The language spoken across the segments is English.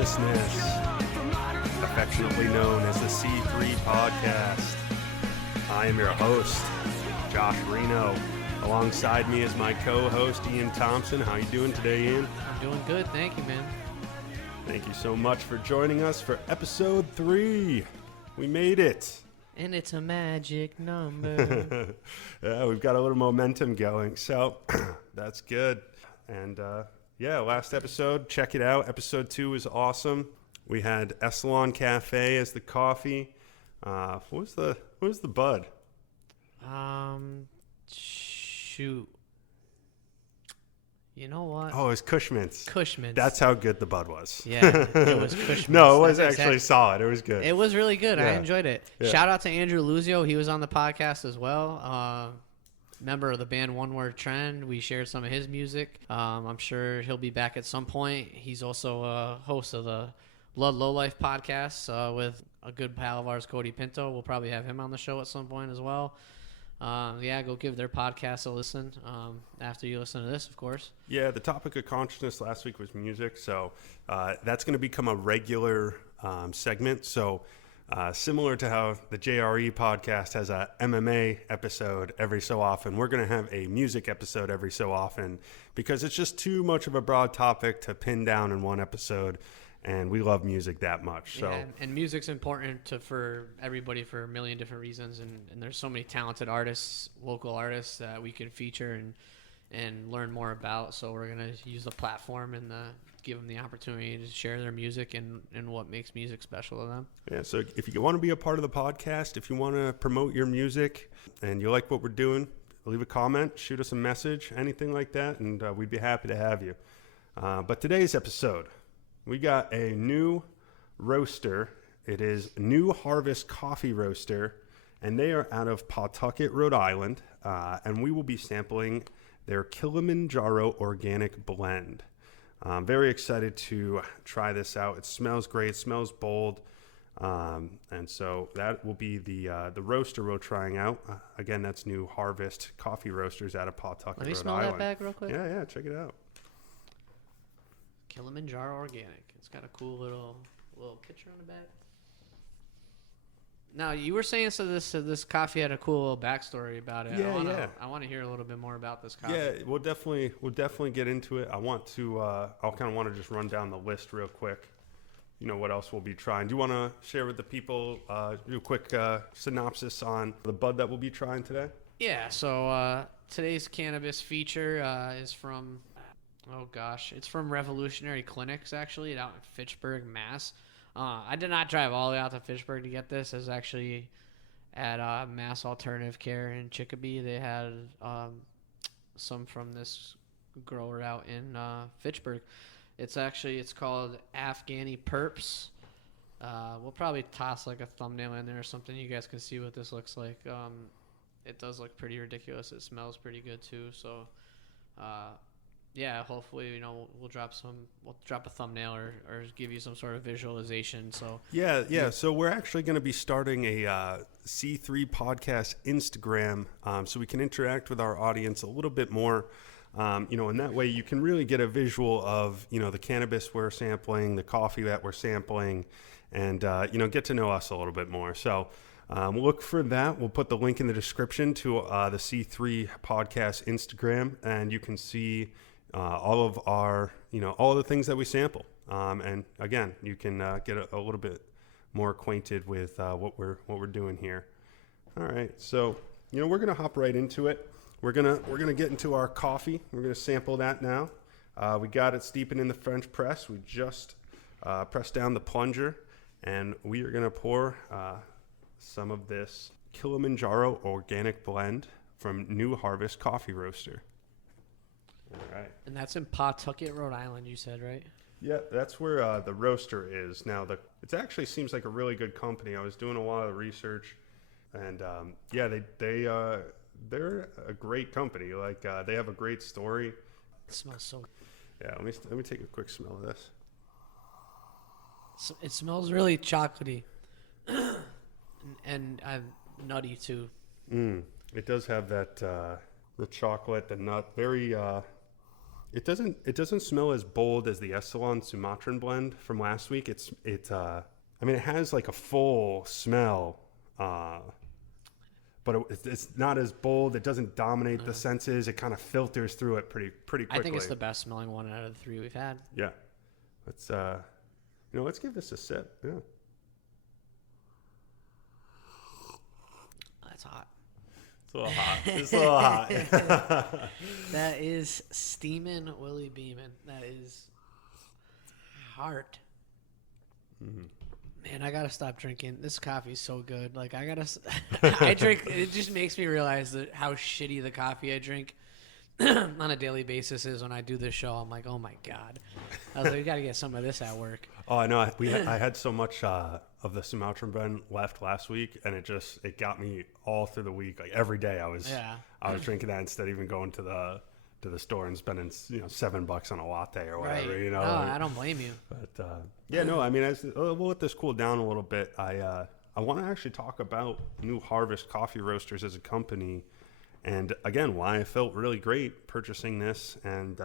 Consciousness, affectionately known as the C3 Podcast. I am your host, Josh Reno. Alongside me is my co-host, Ian Thompson. How you doing today, Ian? I'm doing good. Thank you, man. Thank you so much for joining us for episode 3. We made it. And it's a magic number. Yeah, we've got a little momentum going, so that's good. And last episode, check it out. Episode 2 was awesome. We had Essalon Cafe as the coffee. What was the bud? Shoot. You know what? Oh, it was Cushman's. Cushman's. That's how good the bud was. Yeah, it was Cushman's. No, it was actually solid. It was good. It was really good. Yeah. I enjoyed it. Yeah. Shout out to Andrew Luzio. He was on the podcast as well. Member of the band One Word Trend. We shared some of his music. I'm sure he'll be back at some point. He's also a host of the Blood Lowlife podcast with a good pal of ours, Cody Pinto. We'll probably have him on the show at some point as well. Go give their podcast a listen after you listen to this, of course. Yeah, the topic of consciousness last week was music, so that's going to become a regular segment. So similar to how the JRE podcast has a MMA episode every so often, we're going to have a music episode every so often because it's just too much of a broad topic to pin down in one episode. And we love music that much. So. Yeah, and music's important for everybody for a million different reasons. And there's so many talented artists, local artists that we can feature and learn more about. So we're going to use the platform and give them the opportunity to share their music and what makes music special to them. Yeah, so if you want to be a part of the podcast, if you want to promote your music and you like what we're doing, leave a comment, shoot us a message, anything like that, and we'd be happy to have you. But today's episode, we got a new roaster. It is New Harvest Coffee Roaster, and they are out of Pawtucket, Rhode Island, and we will be sampling their Kilimanjaro Organic Blend. I'm very excited to try this out. It smells great, smells bold, and so that will be the roaster we're trying out. Again, that's New Harvest Coffee Roasters out of Pawtucket, Rhode Island. Let me smell that bag real quick. Yeah, check it out. Kilimanjaro Organic. It's got a cool little picture on the back. Now, you were saying this coffee had a cool little backstory about it. I want to hear a little bit more about this coffee. Yeah, we'll definitely get into it. I'll kind of want to just run down the list real quick. You know what else we'll be trying. Do you want to share with the people do a quick synopsis on the bud that we'll be trying today? Yeah, so today's cannabis feature is from... Oh, gosh. It's from Revolutionary Clinics, actually, out in Fitchburg, Mass. I did not drive all the way out to Fitchburg to get this. It was actually at Mass Alternative Care in Chicopee. They had some from this grower out in Fitchburg. It's called Afghani Purps. We'll probably toss like a thumbnail in there or something. You guys can see what this looks like. It does look pretty ridiculous. It smells pretty good, too. So... hopefully, we'll drop a thumbnail or give you some sort of visualization. So So we're actually going to be starting a C3 podcast Instagram, so we can interact with our audience a little bit more. And that way you can really get a visual of the cannabis we're sampling, the coffee that we're sampling, and get to know us a little bit more. So. Look for that. We'll put the link in the description to the C3 podcast Instagram, and you can see all of our, all the things that we sample. And again, you can get a little bit more acquainted with what we're doing here. All right, so we're gonna hop right into it. We're gonna get into our coffee. We're gonna sample that now. We got it steeping in the French press. We just pressed down the plunger, and we are gonna pour some of this Kilimanjaro Organic Blend from New Harvest Coffee Roaster. All right. And that's in Pawtucket, Rhode Island, you said, right? Yeah, that's where the roaster is. Now, it actually seems like a really good company. I was doing a lot of research, and they're a great company. Like they have a great story. It smells so good. Yeah, let me take a quick smell of this. So it smells really chocolatey. and nutty too. It does have that the chocolate, the nut, very It doesn't smell as bold as the Essalon Sumatran blend from last week. I mean, it has like a full smell, but it's not as bold. It doesn't dominate the senses. It kind of filters through it pretty quickly. I think it's the best smelling one out of the 3 we've had. Yeah. Let's give this a sip. Yeah. That's hot. It's a little hot. It's a little hot. That is steaming Willie Beeman. That is heart. Mm-hmm. Man, I gotta stop drinking. This coffee is so good. Like I drink. It just makes me realize how shitty the coffee I drink on a daily basis is when I do this show. I'm like, oh my god. I was like, we gotta get some of this at work. Oh, I know. I had so much of the Sumatran blend left last week, and it got me all through the week. Like every day, I was drinking that instead of even going to the store and spending $7 on a latte or whatever. Right. No, I don't blame you. But I mean, we'll let this cool down a little bit. I want to actually talk about New Harvest Coffee Roasters as a company, and again, why I felt really great purchasing this, and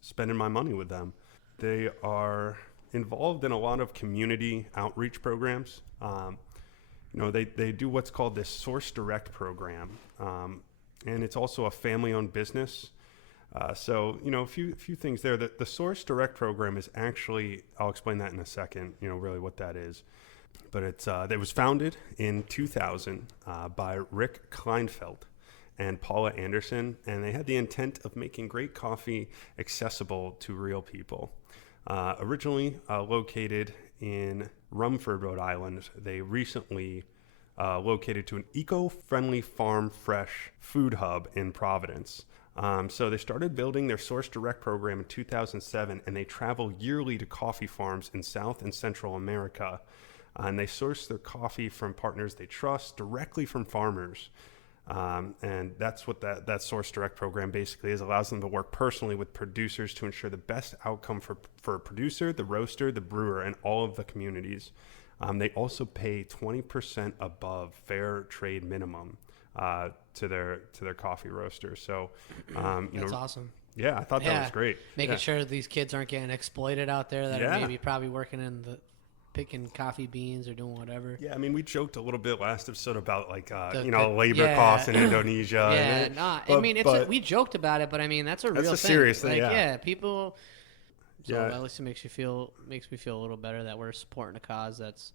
spending my money with them. They are involved in a lot of community outreach programs. They do what's called this Source Direct program, and it's also a family-owned business. A few things there. The Source Direct program is actually, I'll explain that in a second, really what that is. But it was founded in 2000 by Rick Kleinfeld and Paula Anderson, and they had the intent of making great coffee accessible to real people. Originally located in Rumford, Rhode Island, they recently located to an eco-friendly farm fresh food hub in Providence. So they started building their Source Direct program in 2007, and they travel yearly to coffee farms in South and Central America. And they source their coffee from partners they trust directly from farmers. And that's what that Source Direct program basically is. It allows them to work personally with producers to ensure the best outcome for a producer, the roaster, the brewer, and all of the communities. They also pay 20% above fair trade minimum to their coffee roasters. So, That's awesome. Yeah, I thought that was great. Making sure these kids aren't getting exploited out there that are maybe probably working in picking coffee beans or doing whatever. Yeah, I mean, we joked a little bit last episode about labor costs in Indonesia. We joked about it, but I mean, that's a real thing. That's a serious thing. People. So at least it makes me feel a little better that we're supporting a cause that's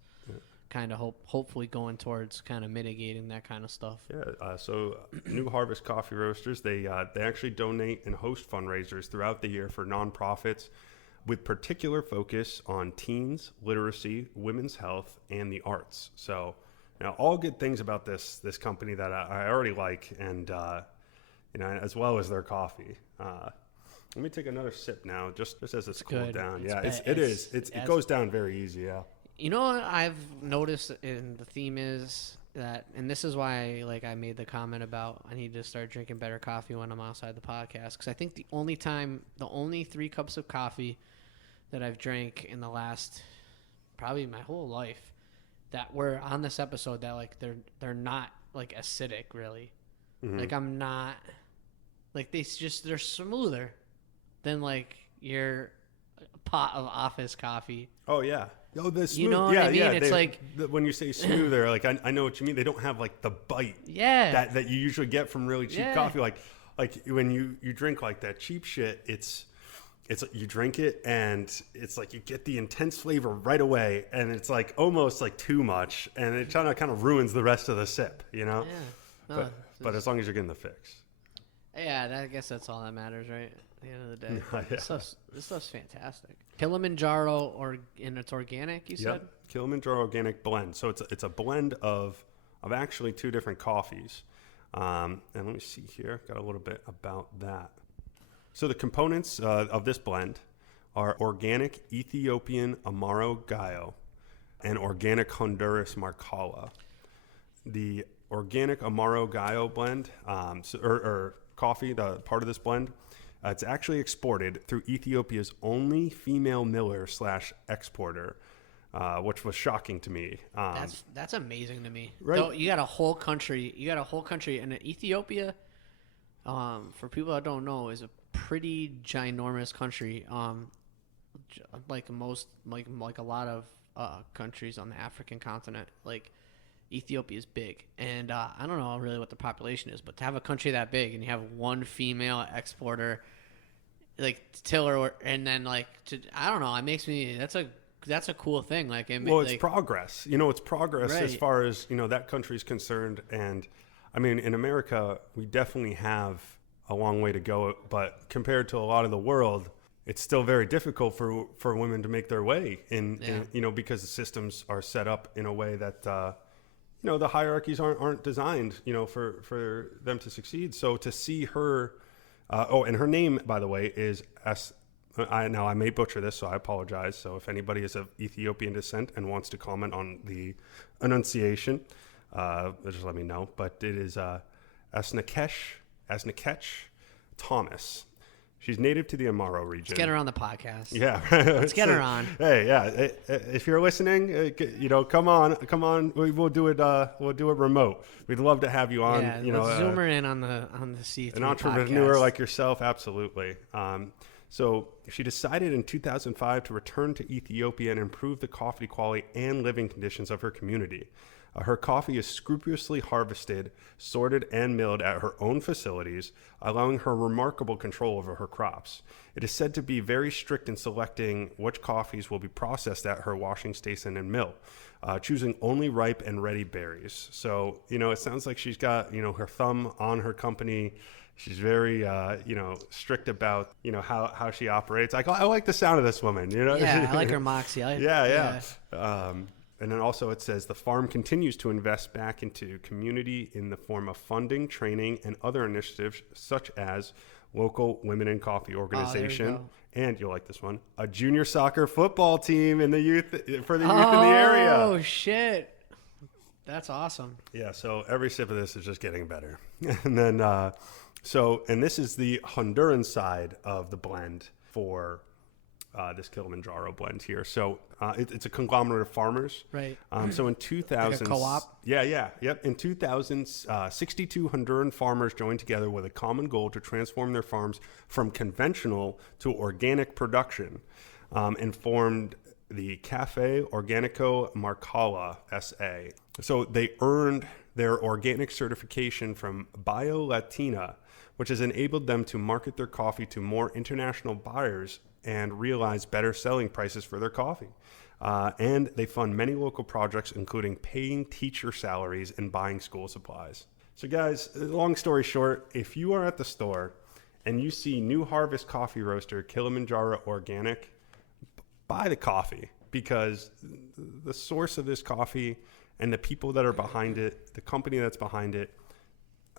kind of hopefully going towards kind of mitigating that kind of stuff. Yeah. So New Harvest Coffee Roasters, they actually donate and host fundraisers throughout the year for nonprofits, with particular focus on teens, literacy, women's health, and the arts. So, all good things about this company that I already like, and as well as their coffee. Let me take another sip now, just as it's cooled down. It goes down very easy. Yeah. You know what I've noticed, and the theme is that, and this is why I made the comment about I need to start drinking better coffee when I'm outside the podcast, because I think the only 3 cups of coffee that I've drank in the last probably my whole life that were on this episode that they're not acidic really. Mm-hmm. I'm not they're smoother than your pot of office coffee. Oh yeah. Oh, the smooth. You know what I mean? It's when you say smoother, I know what you mean. They don't have the bite. Yeah. That you usually get from really cheap coffee. Like when you drink that cheap shit, it's you drink it and it's you get the intense flavor right away, and it's almost too much, and it kind of ruins the rest of the sip, Yeah. No, but as long as you're getting the fix. Yeah, I guess that's all that matters, right? At the end of the day. This stuff's fantastic. Kilimanjaro, and it's organic, you said? Kilimanjaro organic blend. So it's a blend of actually 2 different coffees. And let me see here. Got a little bit about that. So the components of this blend are organic Ethiopian Amaro Gallo and organic Honduras Marcala. The organic Amaro Gallo blend, or coffee, the part of this blend, it's actually exported through Ethiopia's only female miller / exporter, which was shocking to me. That's amazing to me. Right. So you got a whole country in Ethiopia. for people that don't know, is a pretty ginormous country. Like a lot of countries on the African continent, like Ethiopia is big, and I don't know really what the population is, but to have a country that big and you have one female exporter, like tiller, and then like I don't know, it makes me that's a cool thing. Like, it's progress. It's progress as Right. far as that country's concerned. And I mean, in America, we definitely have a long way to go, but compared to a lot of the world, it's still very difficult for women to make their way in because the systems are set up in a way that the hierarchies aren't designed for them to succeed. So to see her, and her name, by the way, is now I may butcher this, so I apologize. So if anybody is of Ethiopian descent and wants to comment on the enunciation, just let me know. But it is Asnakech Thomas. She's native to the Amaro region. Let's get her on the podcast. Yeah. Let's get her on. Hey, yeah. If you're listening, come on. We'll do it. We'll do it remote. We'd love to have you on. Yeah, let's zoom her in on the C3 an entrepreneur podcast. like yourself. Absolutely. So she decided in 2005 to return to Ethiopia and improve the coffee quality and living conditions of her community. Her coffee is scrupulously harvested, sorted, and milled at her own facilities, allowing her remarkable control over her crops. It is said to be very strict in selecting which coffees will be processed at her washing station and mill, choosing only ripe and ready berries. So, it sounds like she's got, her thumb on her company. She's very, strict about, how she operates. I like the sound of this woman, Yeah, I like her moxie. Yeah. And then also it says the farm continues to invest back into community in the form of funding, training, and other initiatives such as local women in coffee organization. And you'll like this one, a junior soccer football team in the youth for the youth in the area. Oh shit. That's awesome. Yeah. So every sip of this is just getting better. And then, and this is the Honduran side of the blend for this Kilimanjaro blend here. So it's a conglomerate of farmers. Right. So in 2000, Like a co-op? Yep. In 2000, 62 Honduran farmers joined together with a common goal to transform their farms from conventional to organic production, and formed the Cafe Organico Marcala SA. So they earned their organic certification from Bio Latina, which has enabled them to market their coffee to more international buyers and realize better selling prices for their coffee. And they fund many local projects, including paying teacher salaries and buying school supplies. So guys, long story short, if you are at the store and you see New Harvest Coffee Roaster Kilimanjaro Organic, buy the coffee, because the source of this coffee and the people that are behind it, the company that's behind it,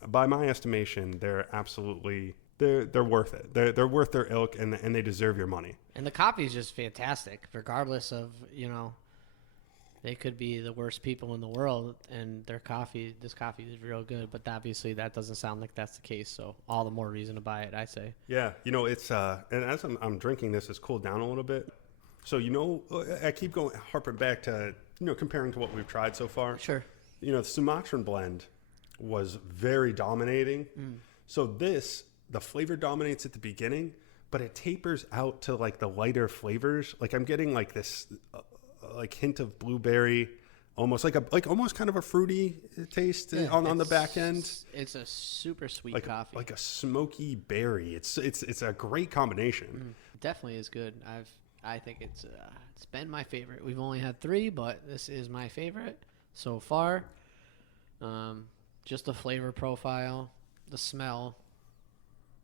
by my estimation, they're absolutely... They're worth it. They're worth their ilk, and they deserve your money. And the coffee is just fantastic, regardless of, they could be the worst people in the world, and this coffee is real good. But obviously, that doesn't sound like that's the case. So all the more reason to buy it, I say. Yeah, it's and as I'm drinking this, it's cooled down a little bit. So I keep harping back to comparing to what we've tried so far. Sure. The Sumatran blend was very dominating. So the flavor dominates at the beginning, but it tapers out to like the lighter flavors. Like I'm getting like this like hint of blueberry, almost almost kind of a fruity taste on the back end. It's a super sweet coffee. Like a smoky berry. It's a great combination. Definitely is good. I think it's been my favorite. We've only had 3, but this is my favorite so far. Just the flavor profile, the smell.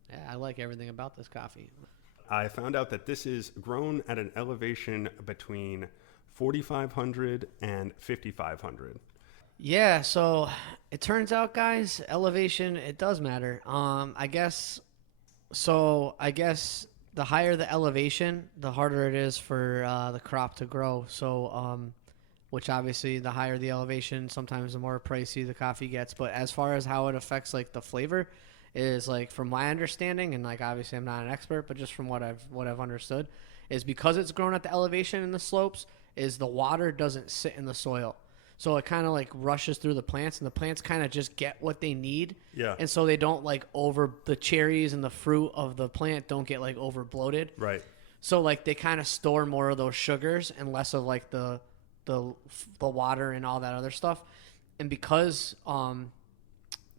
Yeah, I like everything about this coffee. I found out that this is grown at an elevation between 4,500 and 5,500. Yeah, so it turns out, guys, elevation, it does matter. I guess the higher the elevation, the harder it is for the crop to grow. So, which obviously the higher the elevation, sometimes the more pricey the coffee gets. But as far as how it affects like the flavor, is like from my understanding, and like obviously I'm not an expert, but just from what I've understood, is because it's grown at the elevation in the slopes, is the water doesn't sit in the soil. So it kind of like rushes through the plants, and the plants kind of just get what they need. Yeah. And so they don't like the cherries and the fruit of the plant don't get like over bloated. Right. So like they kind of store more of those sugars and less of like the water and all that other stuff. And because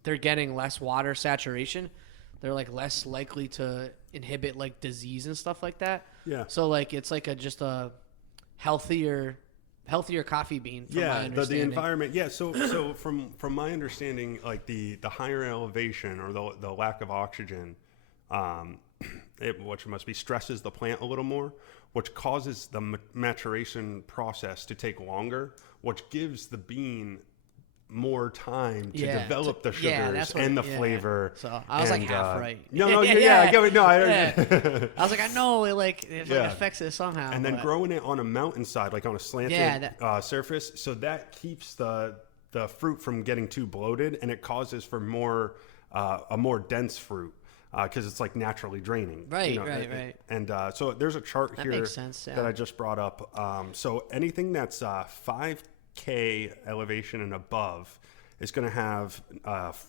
they're getting less water saturation, they're like less likely to inhibit like disease and stuff like that. Yeah. So like it's like just a healthier coffee bean. From my Yeah, the understanding. environment. Yeah, so from my understanding, like the higher elevation or the lack of oxygen, which must be stresses the plant a little more, which causes the maturation process to take longer, which gives the bean more time to develop the sugars and the flavor. So I was like half right. No, I get it. No, I was like, I know it affects it somehow. And then growing it on a mountainside, like on a slanted surface, so that keeps the fruit from getting too bloated, and it causes for a more dense fruit. Because it's like naturally draining. Right, right. And so there's a chart that here makes sense, that I just brought up. So anything that's 5K elevation and above is going to have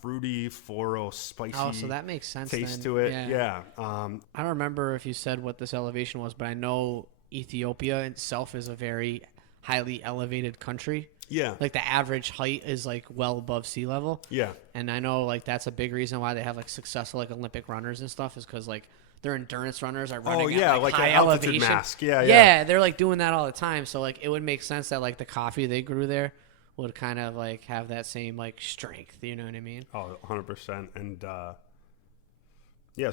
fruity, floral, spicy so that makes sense taste then. to it. Yeah. I don't remember if you said what this elevation was, but I know Ethiopia itself is a very highly elevated country. Yeah. Like the average height is like well above sea level. Yeah. And I know like that's a big reason why they have like successful like Olympic runners and stuff is because like their endurance runners are running at like high an altitude elevation. mask. Yeah. Yeah, they're like doing that all the time. So like it would make sense that like the coffee they grew there would kind of like have that same like strength. You know what I mean? Oh, 100%. And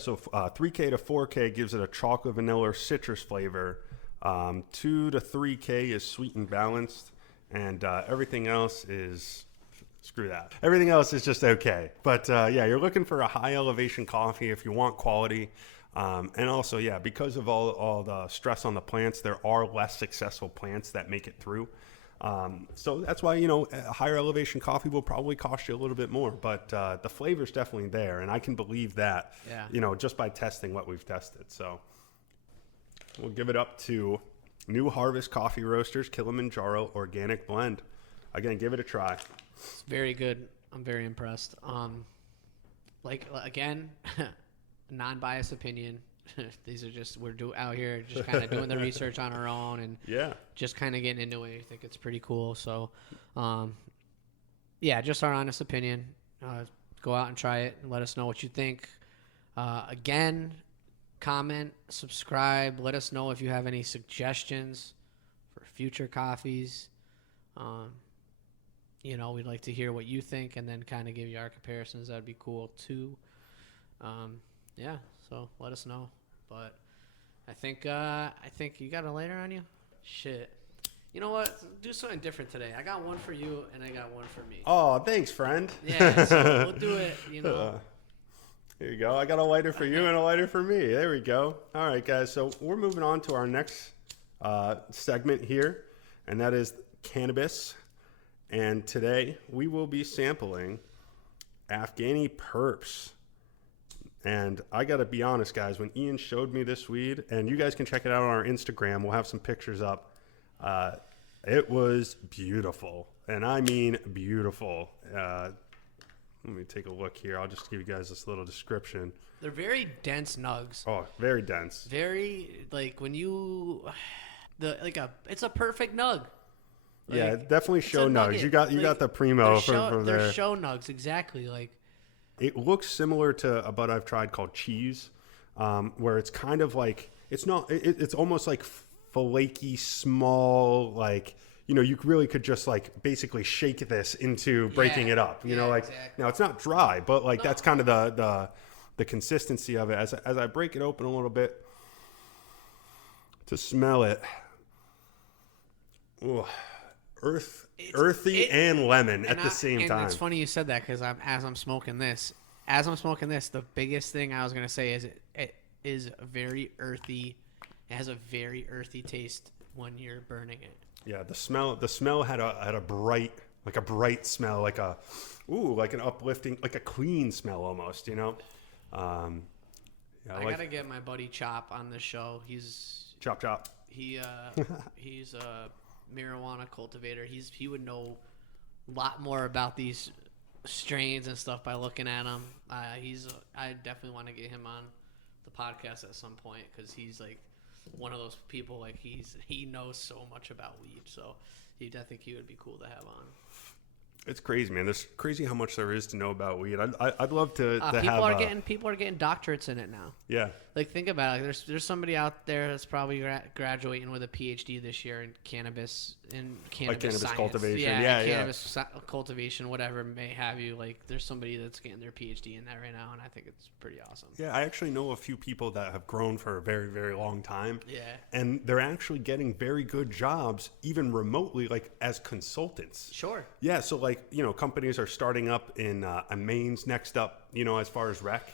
so 3K to 4K gives it a chocolate, vanilla, or citrus flavor. 2 to 3K is sweet and balanced. And everything else is screw that. Everything else is just okay. But you're looking for a high elevation coffee if you want quality. And also, because of all the stress on the plants, there are less successful plants that make it through. So that's why, a higher elevation coffee will probably cost you a little bit more. But the flavor's definitely there. And I can believe that, just by testing what we've tested. So we'll give it up to New Harvest Coffee Roasters Kilimanjaro Organic Blend. Again, give it a try. It's very good. I'm very impressed. Again, non-biased opinion. These are just out here just kind of doing the research on our own and just kind of getting into it. I think it's pretty cool. So, just our honest opinion. Go out and try it and let us know what you think. Again, comment, subscribe. Let us know if you have any suggestions for future coffees. We'd like to hear what you think and then kind of give you our comparisons. That'd be cool too. So let us know. But I think you got a lighter on you. Shit. You know what? Do something different today. I got one for you and I got one for me. Oh, thanks, friend. Yeah, so we'll do it. Here you go. I got a lighter for you and a lighter for me. There we go. All right, guys. So we're moving on to our next segment here, and that is cannabis. And today we will be sampling Afghani Purps. And I got to be honest, guys, when Ian showed me this weed, and you guys can check it out on our Instagram, we'll have some pictures up. It was beautiful. And I mean beautiful. Let me take a look here. I'll just give you guys this little description. They're very dense nugs. Oh, very dense. Very when you it's a perfect nug. Definitely show nugs. You got the primo from there. They're show nugs exactly. It looks similar to a bud I've tried called Cheese, where it's kind of like it's not. It's almost like flaky, small, you really could just basically shake this into breaking it up. Exactly. Now it's not dry, but that's kind of the consistency of it. As I break it open a little bit to smell it, earthy and lemon at the same time. It's funny you said that because as I'm smoking this, the biggest thing I was gonna say is it is very earthy. It has a very earthy taste when you're burning it. Yeah, the smell had a bright smell, like an uplifting, like a clean smell almost, I gotta get my buddy Chop on the show. He's Chop. He's a marijuana cultivator. He would know lot more about these strains and stuff by looking at him. I definitely want to get him on the podcast at some point because he's like one of those people. Like he knows so much about weed, so I think he would be cool to have on. It's crazy, man. It's crazy how much there is to know about weed. I'd love to People are getting doctorates in it now. Yeah. Like, think about it. There's somebody out there that's probably graduating with a PhD this year in cannabis cannabis science. cultivation. Cannabis cultivation, whatever may have you. Like, there's somebody that's getting their PhD in that right now, and I think it's pretty awesome. Yeah, I actually know a few people that have grown for a very, very long time. Yeah. And they're actually getting very good jobs, even remotely, like as consultants. Sure. Yeah, so like, companies are starting up in Maine's next up, as far as rec.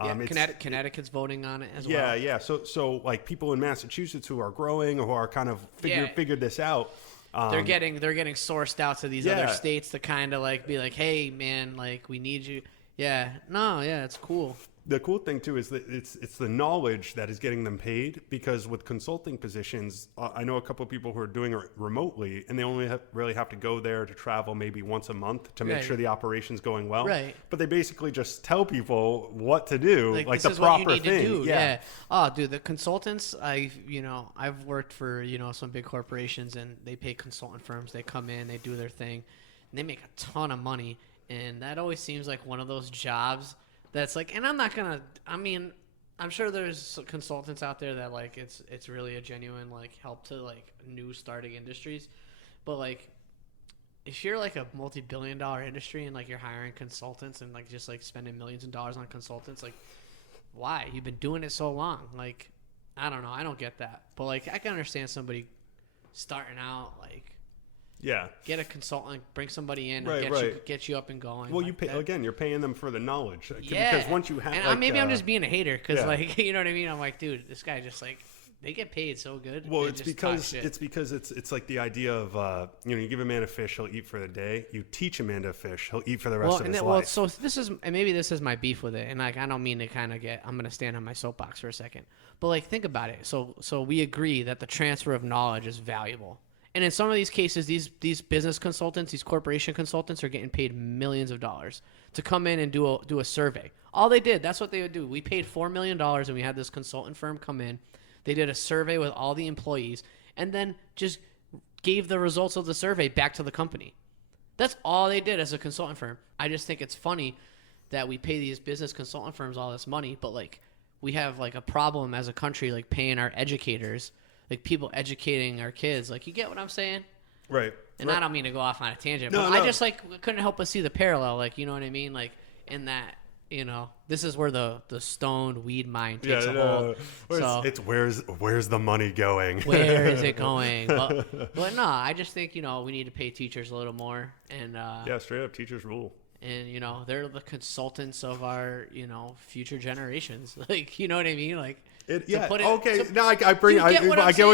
Connecticut's voting on it as well. Yeah. So like people in Massachusetts who are growing or who are kind of figured this out. They're getting sourced out to these other states to kind of like be like, hey man, like we need you. Yeah. No. Yeah. It's cool. The cool thing too is that it's the knowledge that is getting them paid, because with consulting positions, I know a couple of people who are doing it remotely, and they only really have to go there to travel maybe once a month to make sure the operation's going well. Right. But they basically just tell people what to do, like this the is proper what you need thing. to do. Yeah. Oh, dude, the consultants. I've worked for some big corporations, and they pay consultant firms. They come in, they do their thing, and they make a ton of money. And that always seems like one of those jobs that's like, and I'm sure there's consultants out there that like it's really a genuine like help to like new starting industries, but like if you're like a multi-billion-dollar industry and like you're hiring consultants and like just like spending millions of dollars on consultants, like why? You've been doing it so long. Like I don't know, I don't get that, but like I can understand somebody starting out like. Yeah. Get a consultant, bring somebody in, get you up and going. Well, you're paying them for the knowledge. Yeah. Because once you have, and maybe I'm just being a hater because, like, you know what I mean? I'm like, dude, this guy just like they get paid so good. Well, it's because it's like the idea of you give a man a fish, he'll eat for the day. You teach a man to fish, he'll eat for the rest of his life. Well, so this is my beef with it, and like I don't mean to kind of I'm gonna stand on my soapbox for a second, but like think about it. So we agree that the transfer of knowledge is valuable. And in some of these cases, these business consultants, these corporation consultants are getting paid millions of dollars to come in and do a survey. All they did, that's what they would do. We paid $4 million and we had this consultant firm come in. They did a survey with all the employees and then just gave the results of the survey back to the company. That's all they did as a consultant firm. I just think it's funny that we pay these business consultant firms all this money, but like we have like a problem as a country like paying our educators, like people educating our kids. Like, you get what I'm saying? Right. And I don't mean to go off on a tangent, No. I just like couldn't help but see the parallel. Like, you know what I mean? Like in that, this is where the stoned weed mind takes a hold. It's where's the money going? Where is it going? But no, I just think, we need to pay teachers a little more. And straight up teachers rule. And, they're the consultants of our, future generations. Like, you know what I mean? Like, I get what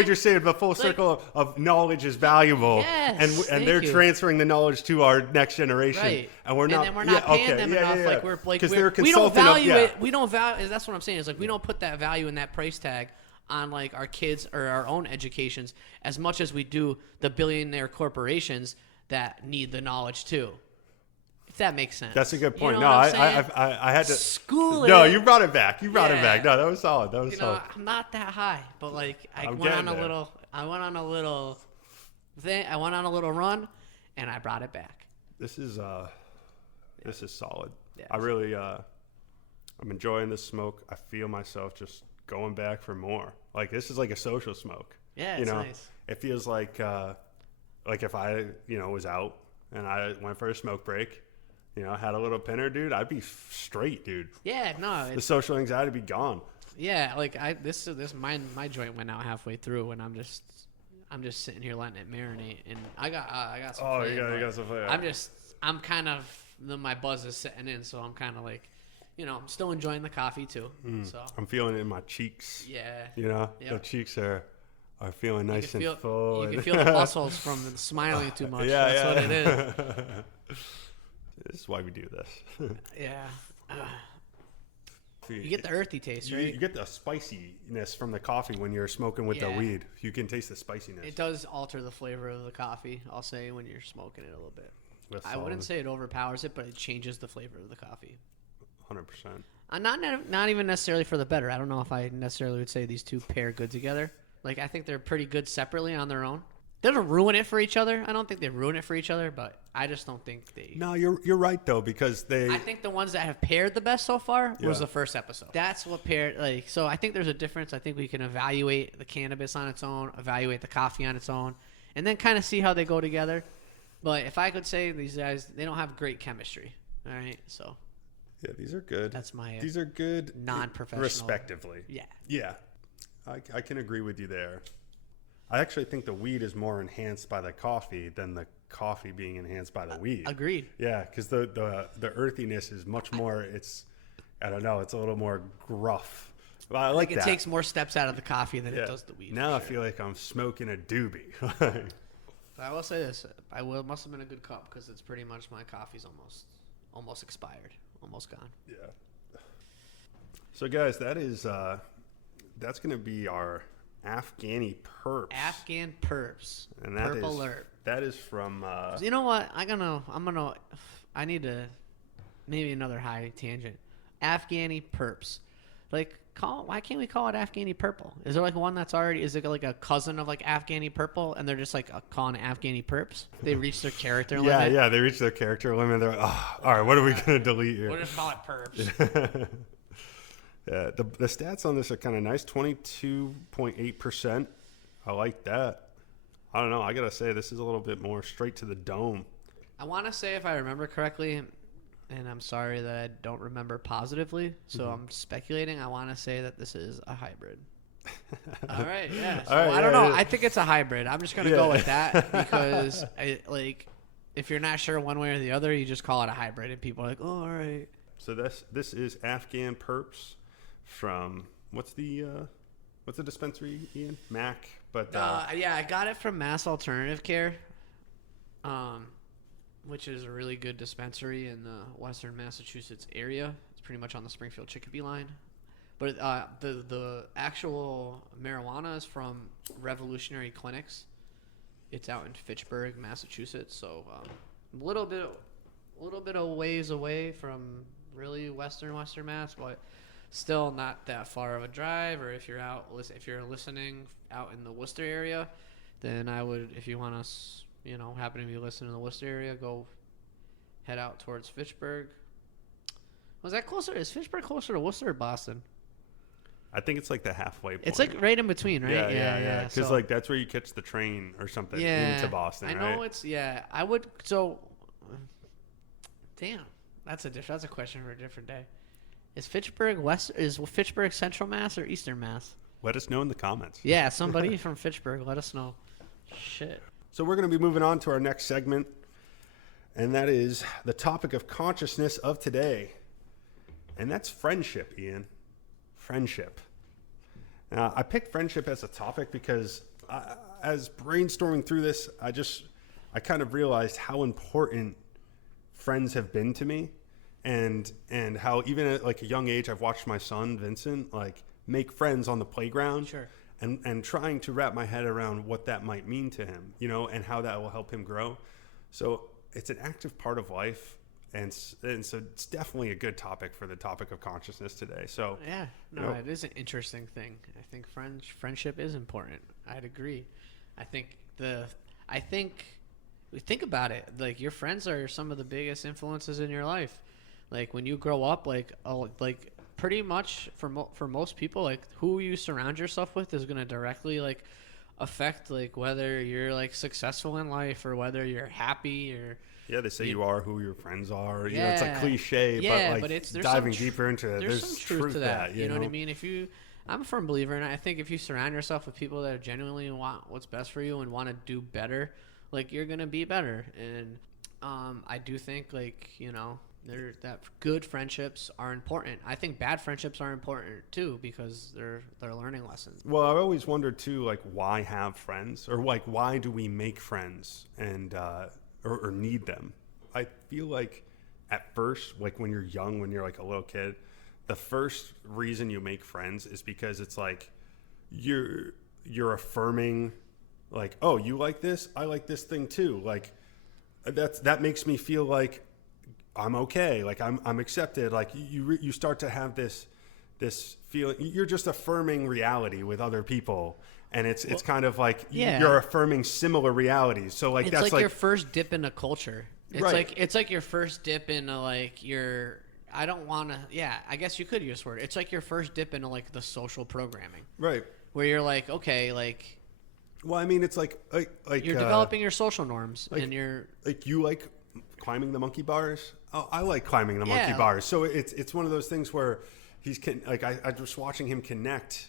you're saying. The full circle of knowledge is valuable, yes, and they're transferring the knowledge to our next generation, right? And we're not paying them enough. Like we're like we don't value it. We don't value. That's what I'm saying. Is like we don't put that value in that price tag on like our kids or our own educations as much as we do the billionaire corporations that need the knowledge too. That makes sense. That's a good point. You know I had to school it. No, you brought it back. You brought it back. No, that was solid. Solid. I'm not that high, but like I went on a little run, and I brought it back. This is solid. Yeah, I really I'm enjoying this smoke. I feel myself just going back for more. Like this is like a social smoke. Yeah, it's nice. It feels like if I was out and I went for a smoke break. Had a little pinner, dude, I'd be straight, dude. Yeah, no. The social anxiety would be gone. Yeah, like my joint went out halfway through, and I'm just sitting here letting it marinate, and I got some. Oh, you got some flavor. I'm kind of my buzz is setting in, so I'm kind of like, I'm still enjoying the coffee too. So I'm feeling it in my cheeks. Yeah. The cheeks are feeling nice and full. You can feel the muscles from smiling too much. That's what it is. This is why we do this. Yeah. You get the earthy taste, right? You get the spiciness from the coffee when you're smoking with the weed. You can taste the spiciness. It does alter the flavor of the coffee, I'll say, when you're smoking it a little bit. That's I solid. wouldn't say it overpowers it, but it changes the flavor of the coffee. 100%. Not even necessarily for the better. I don't know if I necessarily would say these two pair good together. Like, I think they're pretty good separately on their own. They don't ruin it for each other. I don't think they ruin it for each other, but I just don't think they... No, you're right, though, because I think the ones that have paired the best so far was Yeah. the first episode. That's what paired... Like, so I think there's a difference. I think we can evaluate the cannabis on its own, evaluate the coffee on its own, and then kind of see how they go together. But if I could say these guys, they don't have great chemistry. All right, so... Yeah, these are good. That's my These are good non-professional... respectively. Yeah. Yeah. I can agree with you there. I actually think the weed is more enhanced by the coffee than the coffee being enhanced by the weed. Agreed. Yeah, because the earthiness is much more, I don't know, it's a little more gruff. But I like It that. takes more steps out of the coffee than it does the weed. Now I feel like I'm smoking a doobie. But I will say this: must have been a good cup because it's pretty much my coffee's almost expired, almost gone. Yeah. So guys, that's going to be our Afghani Purps. Afghan Purps. And that Purple is- alert. That is from You know what? I need to maybe another high tangent. Afghani Purps. Why can't we call it Afghani Purple? Is there like one that's already? Is it like a cousin of like Afghani Purple, and they're just like calling it Afghani Purps? They reached their character limit. Yeah, they reached their character limit. They're like, all right, what are we going to delete here? We'll just call it Purps. Yeah, the stats on this are kind of nice. 22.8%. I like that. I don't know. I got to say, this is a little bit more straight to the dome. I want to say, if I remember correctly, and I'm sorry that I don't remember positively, so I'm speculating. I want to say that this is a hybrid. All right, yeah. So All right, I don't yeah, know. yeah. I think it's a hybrid. I'm just gonna go with that because if you're not sure one way or the other, you just call it a hybrid, and people are like, oh, all right. So this is Afghan Purps from what's the dispensary, Ian? Mac, but Yeah, I got it from Mass Alternative Care, which is a really good dispensary in the Western Massachusetts area. It's pretty much on the Springfield Chicopee line. But the actual marijuana is from Revolutionary Clinics. It's out in Fitchburg, Massachusetts. So a little bit of ways away from really Western Mass, but still not that far of a drive. Or if you're listening out in the Worcester area, then I would, if you want to, happen to be listening in the Worcester area, go head out towards Fitchburg. Was that closer? Is Fitchburg closer to Worcester or Boston? I think it's like the halfway point. It's like right in between, right? Yeah. Because So- like that's where you catch the train or something into Boston, I right? know it's I would damn. That's a question for a different day. Is Fitchburg Central Mass or Eastern Mass? Let us know in the comments. Yeah, somebody from Fitchburg, let us know. Shit. So we're going to be moving on to our next segment, and that is the topic of consciousness of today. And that's friendship, Ian. Friendship. Now, I picked friendship as a topic because as brainstorming through this, I kind of realized how important friends have been to me, and how even at like a young age, I've watched my son, Vincent, like make friends on the playground. Sure. And trying to wrap my head around what that might mean to him, and how that will help him grow. So it's an active part of life. And so it's definitely a good topic for the topic of consciousness today. So Yeah, no, it is an interesting thing. I think friendship is important. I'd agree. I think we think about it. Like, your friends are some of the biggest influences in your life. Like, when you grow up, like pretty much for most people, like who you surround yourself with is going to directly like affect like whether you're like successful in life or whether you're happy or. yeah, they say you are who your friends are. Yeah. It's a cliche, Yeah, but but like there's diving some deeper into it, There's some truth to that. You know what I know? mean? I'm a firm believer, and I think if you surround yourself with people that genuinely want what's best for you and want to do better, like, you're gonna be better. And I do think, like, that good friendships are important. I think bad friendships are important too because they're learning lessons. Well, I've always wondered too, like, why have friends, or like why do we make friends and or need them? I feel like at first, like when you're young, when you're like a little kid, the first reason you make friends is because it's like you're affirming, like, oh, you like this, I like this thing too. Like that makes me feel like I'm okay, like I'm accepted. Like you start to have this feeling, you're just affirming reality with other people, and it's kind of like you're affirming similar realities. So like it's that's like your first dip into culture. It's right. it's like your first dip into like your. I don't want to. Yeah, I guess you could use the word. It's like your first dip into like the social programming, Right. where you're like, okay, like. Well, I mean, it's like You're developing your social norms, like, and you're like you like climbing the monkey bars. Oh, I like climbing the monkey bars. So it's one of those things where I just watching him connect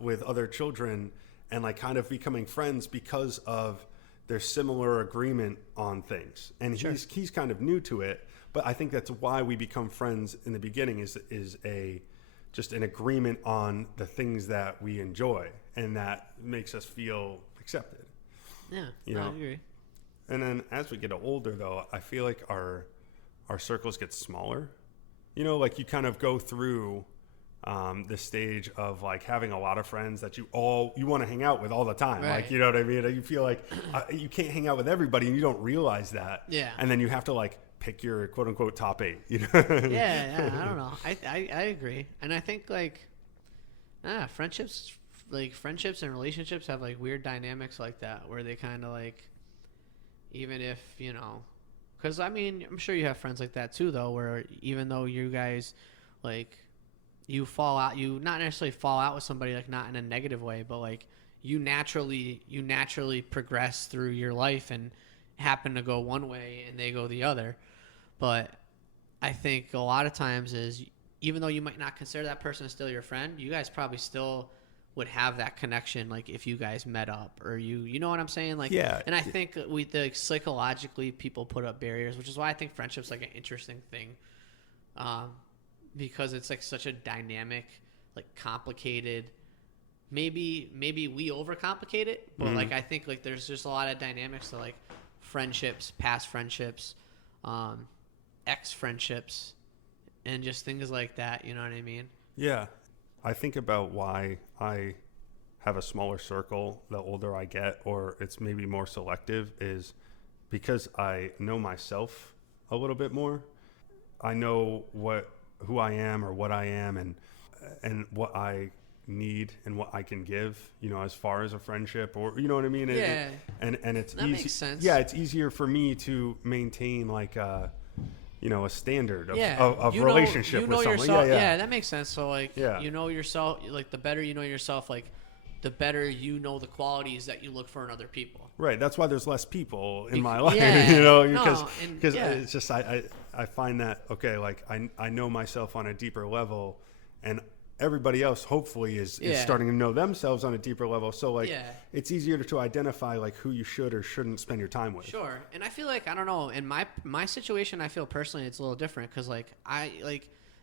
with other children and like kind of becoming friends because of their similar agreement on things. And he's kind of new to it, but I think that's why we become friends in the beginning is just an agreement on the things that we enjoy, and that makes us feel accepted. Yeah, you know? I agree. And then as we get older, though, I feel like our circles get smaller. You know, like you kind of go through the stage of like having a lot of friends that you want to hang out with all the time. Right. Like, you know what I mean? You feel like you can't hang out with everybody, and you don't realize that. Yeah. And then you have to like pick your quote unquote top 8. You know? Yeah. I don't know. I agree, and I think like, friendships and relationships have like weird dynamics like that, where they kind of like, even if because I mean, I'm sure you have friends like that too, though, where even though you guys like. You fall out. You not necessarily fall out with somebody, like not in a negative way, but like you naturally progress through your life and happen to go one way and they go the other. But I think a lot of times is, even though you might not consider that person still your friend, you guys probably still would have that connection, like if you guys met up, or you know what I'm saying? Like, yeah. And I think psychologically people put up barriers, which is why I think friendship's like an interesting thing. Because it's like such a dynamic, like complicated. Maybe we overcomplicate it, but like I think like there's just a lot of dynamics to like friendships, past friendships, ex friendships, and just things like that. You know what I mean? Yeah, I think about why I have a smaller circle the older I get, or it's maybe more selective, is because I know myself a little bit more. I know who I am or what I am, and what I need and what I can give, as far as a friendship, or you know what I mean? Yeah. And it's that easy. Makes sense. Yeah, it's easier for me to maintain like a standard of you relationship with someone. Yourself. Yeah, that makes sense. So like you know yourself, like the better you know yourself, like the better you know the qualities that you look for in other people. Right. That's why there's less people in my life, Yeah. because it's just I find that okay, like I know myself on a deeper level, and everybody else hopefully is starting to know themselves on a deeper level. So like it's easier to identify like who you should or shouldn't spend your time with. Sure. And I feel like, I don't know, in my situation, I feel personally it's a little different, because like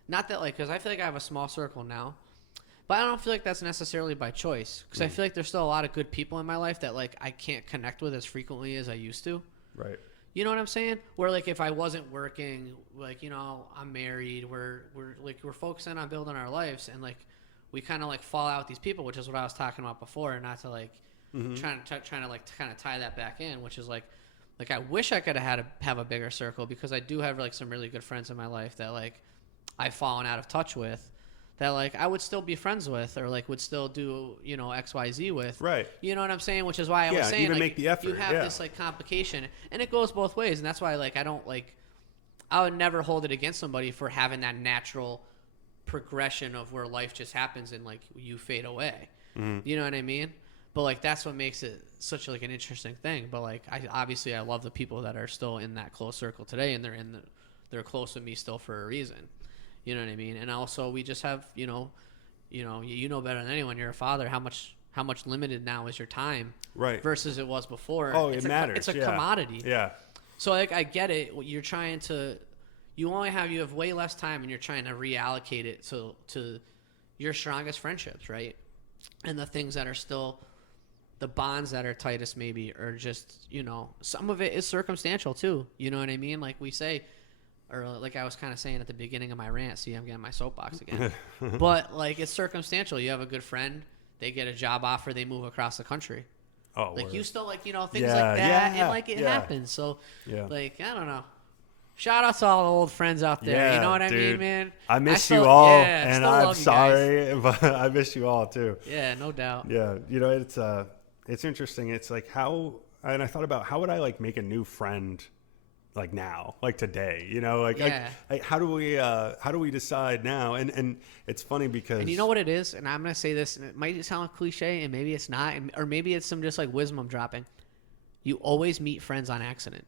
not that like, because I feel like I have a small circle now, but I don't feel like that's necessarily by choice, because I feel like there's still a lot of good people in my life that like I can't connect with as frequently as I used to. Right. You know what I'm saying? Where like if I wasn't working, like I'm married, we're focusing on building our lives, and like we kind of like fall out with these people, which is what I was talking about before, and not to like trying to like kind of tie that back in, which is like I wish I could have a bigger circle, because I do have like some really good friends in my life that like I've fallen out of touch with, that like I would still be friends with, or like would still do XYZ with. Right. You know what I'm saying? Which is why I was saying even like, make the effort. You have this like complication, and it goes both ways, and that's why like I would never hold it against somebody for having that natural progression of where life just happens and like you fade away. You know what I mean? But like that's what makes it such like an interesting thing. But like I love the people that are still in that close circle today, and they're close with me still for a reason. You know what I mean? And also we just have, you know better than anyone, you're a father, how much limited now is your time, right, versus it was before. Oh, it matters. It's a commodity. Yeah. So like I get it. You have way less time, and you're trying to reallocate it to your strongest friendships, right? And the things that are still the bonds that are tightest, maybe, or just, some of it is circumstantial too. You know what I mean? Like we say, or like I was kind of saying at the beginning of my rant. See, I'm getting my soapbox again. But like it's circumstantial. You have a good friend, they get a job offer, they move across the country. Oh, like word. you still like, you know, things Yeah, like that, yeah, and like it yeah. happens. So Yeah. like, I don't know. Shout out to all the old friends out there. Yeah, You know what I mean, dude. man? I miss still, you all, yeah, and still I'm love you guys. sorry, but I miss you all too. Yeah, no doubt. Yeah, you know, it's interesting. It's like how, and I thought about how would I like make a new friend like now, like today, you know, Yeah. like how do we decide now? And it's funny because And you know what it is? And I'm going to say this, and it might sound cliche, and maybe it's not, or maybe it's some just like wisdom I'm dropping. You always meet friends on accident.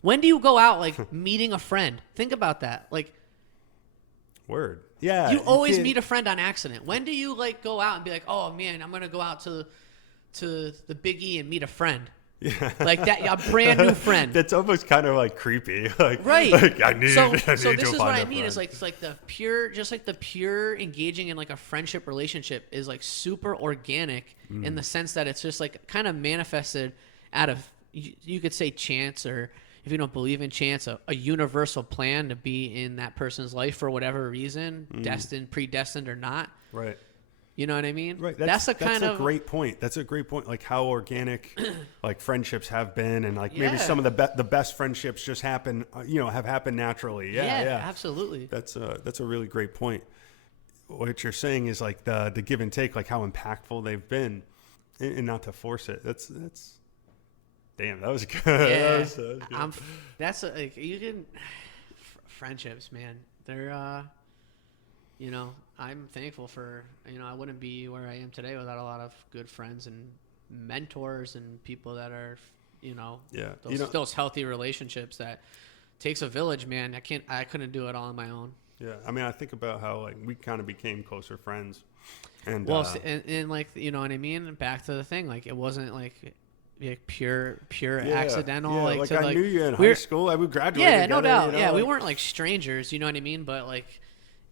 When do you go out like meeting a friend? Think about that. Like, word. Yeah. you always can't- meet a friend on accident. When do you like go out and be like, oh man, I'm going to go out to the Big E and meet a friend? Yeah. Like that, a brand new friend. That's almost kind of like creepy. Like, Right. Like I need, so I need this to is find what a I mean. friend. Is like it's like the pure, just like the pure engaging in like a friendship relationship is like super organic in the sense that it's just like kind of manifested out of you could say chance, or if you don't believe in chance, a universal plan to be in that person's life for whatever reason, destined, predestined, or not. Right. You know what I mean? Right. That's a kind of great point. That's a great point. Like how organic, like friendships have been, and like maybe Yeah. some of the best friendships just happen, have happened naturally. Yeah. absolutely. That's a really great point. What you're saying is like the give and take, like how impactful they've been, and not to force it. That's damn. That was good. Yeah, that was good. that's like you can friendships, man. They're you know, I'm thankful for, you know, I wouldn't be where I am today without a lot of good friends and mentors and people that are, you know, Yeah. those healthy relationships that takes a village, man. I couldn't do it all on my own. Yeah. I mean, I think about how like we kind of became closer friends, and Well, and like, you know what I mean? Back to the thing, like it wasn't like pure accidental. Yeah, like I knew you in high we're- school. We graduated. Yeah, together, no doubt. you know, Yeah, we like- weren't like strangers, you know what I mean? But like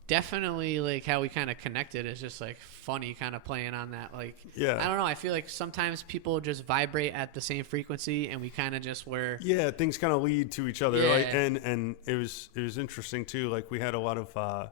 definitely like how we kind of connected is just like funny kind of playing on that. Like, Yeah. I don't know. I feel like sometimes people just vibrate at the same frequency and we kind of just were. Yeah, things kind of lead to each other. Yeah. Like, and it was interesting too. Like we had a lot of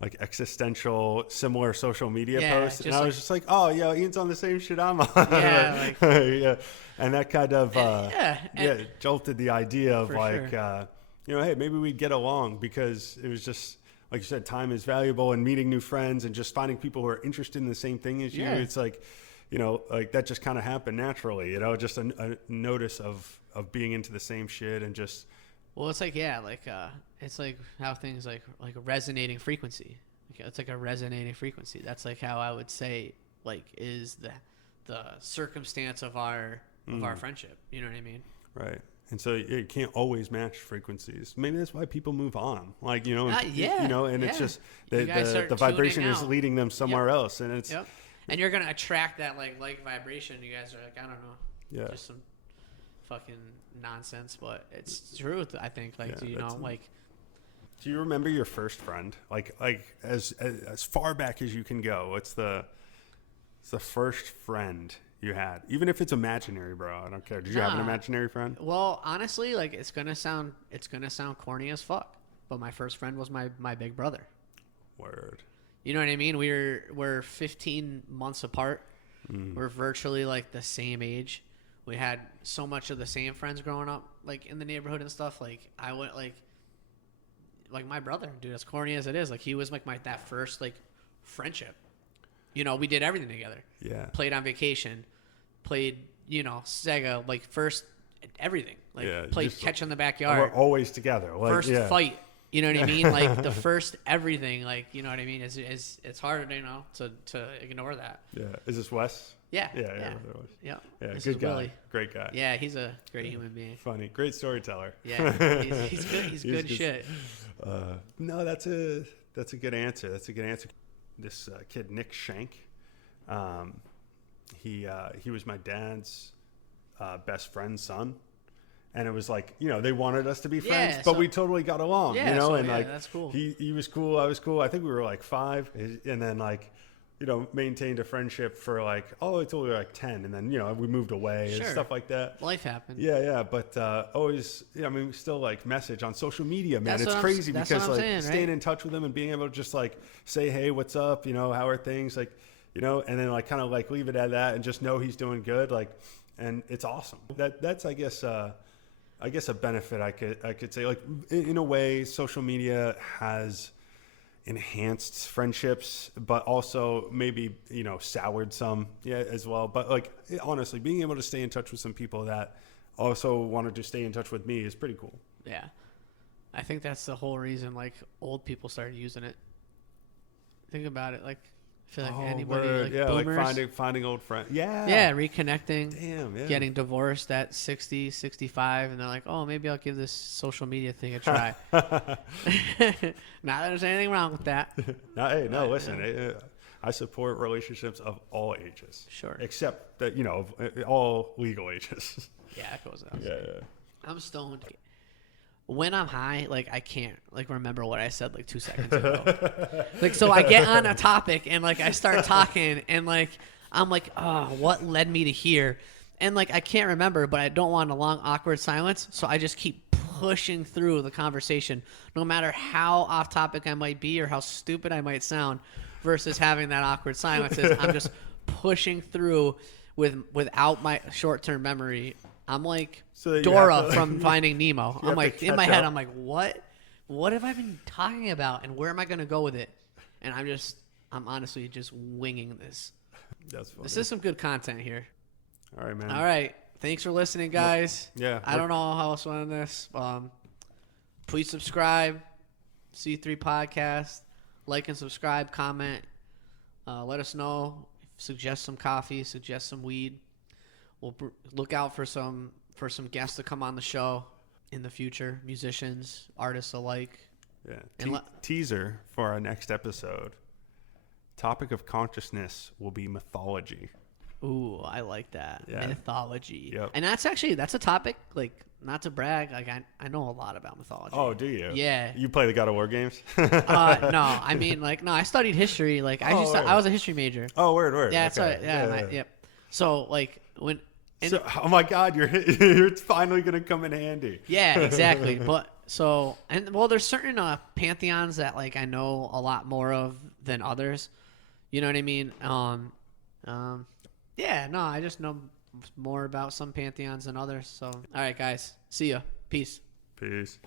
like existential similar social media Yeah, posts, and just I was just like, oh yeah, Ian's on the same shit I'm on. Yeah, yeah, and that kind of and- jolted the idea of For like sure. hey, maybe we'd get along, because it was just like you said, time is valuable, and meeting new friends and just finding people who are interested in the same thing as you. Yeah. It's like, like that just kind of happened naturally, just a notice of being into the same shit and just. Well, it's like, yeah, like it's like how things like a resonating frequency. Like, it's like a resonating frequency. That's like how I would say like is the circumstance of our friendship. You know what I mean? Right. And so you can't always match frequencies. Maybe that's why people move on. Like, and yeah. it's just You guys start the vibration tuning is out. leading them somewhere else. And it's, Yep. And you're going to attract that like vibration. You guys are like, I don't know. Yeah. Just some fucking nonsense, but it's truth, I think. Like, Yeah, do you know, that's- like, do you remember your first friend? Like as far back as you can go, what's the first friend you had? Even if it's imaginary, bro. I don't care. Did you have an Nah. imaginary friend? well, honestly, like it's going to sound corny as fuck, but my first friend was my big brother. Word. You know what I mean? We're 15 months apart. We're virtually like the same age. We had so much of the same friends growing up, like in the neighborhood and stuff. Like I went like my brother, dude. As corny as it is, like he was like that first like friendship. We did everything together. Yeah. Played on vacation, played Sega, like first everything. Like Yeah, played just- catch in the We're backyard. always together. Like, First yeah. fight. You know what I mean? Like the first everything. Like you know what I mean? It's hard, to ignore that. Yeah. Is this Wes? Yeah. Yeah. Yeah. There was. Yeah. Yeah. This Good is guy. Willie. Great guy. Yeah, he's a great human being. Funny. Great storyteller. Yeah, he's good. He's good just- shit. No, that's a good answer. That's a good answer. This kid, Nick Shank, he was my dad's best friend's son, and it was like they wanted us to be friends, Yeah, but so- we totally got along. Yeah, and yeah, like that's cool. He was cool. I was cool. I think we were like 5, and then like. Maintained a friendship for like, until we were like 10. And then, we moved away and Sure. stuff like that. Life happened. Yeah. But always, we still like message on social media, man. That's It's what I'm- crazy that's because what I'm like saying, staying right? in touch with them and being able to just like say, hey, what's up? How are things? Like, you know, and then like kind of like leave it at that and just know he's doing good. Like, and it's awesome. That's I guess a benefit I could say. Like in a way, social media has enhanced friendships, but also maybe, you know, soured some as well. But like honestly, being able to stay in touch with some people that also wanted to stay in touch with me is pretty cool. Yeah. I think that's the whole reason like old people started using it. Think about it, like I feel like anybody like boomers, like finding old friends. Yeah, reconnecting. Damn, yeah. Getting divorced at 60, 65, and they're like, oh, maybe I'll give this social media thing a try. Not that there's anything wrong with that. Listen, I support relationships of all ages. Sure. Except that, you know, all legal ages. Yeah, it goes out. Yeah. I'm stoned. When I'm high, like I can't like remember what I said like 2 seconds ago. Like so I get on a topic and like I start talking and like I'm like, oh, what led me to here? And like I can't remember, but I don't want a long awkward silence, so I just keep pushing through the conversation, no matter how off topic I might be or how stupid I might sound, versus having that awkward silences. I'm just pushing through without my short-term memory. I'm like Dora from Finding Nemo. I'm like in my head. I'm like, what have I been talking about, and where am I going to go with it? And I'm honestly just winging this. That's funny. This is some good content here. All right, man. All right, thanks for listening, guys. Yeah, I don't know how else to end this. Please subscribe, C3 Podcast. Like and subscribe. Comment. Let us know. Suggest some coffee. Suggest some weed. We'll look out for some guests to come on the show in the future, musicians, artists alike. Yeah. Teaser for our next episode. Topic of consciousness will be mythology. Ooh, I like that. Yeah. Mythology. Yep. And that's a topic, like, not to brag, like I know a lot about mythology. Oh, do you? Yeah. You play the God of War games? No, I mean, like, no, I studied history. Like, I was a history major. Oh, word. Yeah, okay. that's right. Yep. So, like, oh my God, you're finally gonna come in handy. Yeah, exactly. There's certain pantheons that like I know a lot more of than others. You know what I mean? I just know more about some pantheons than others. So, all right, guys, see ya. Peace. Peace.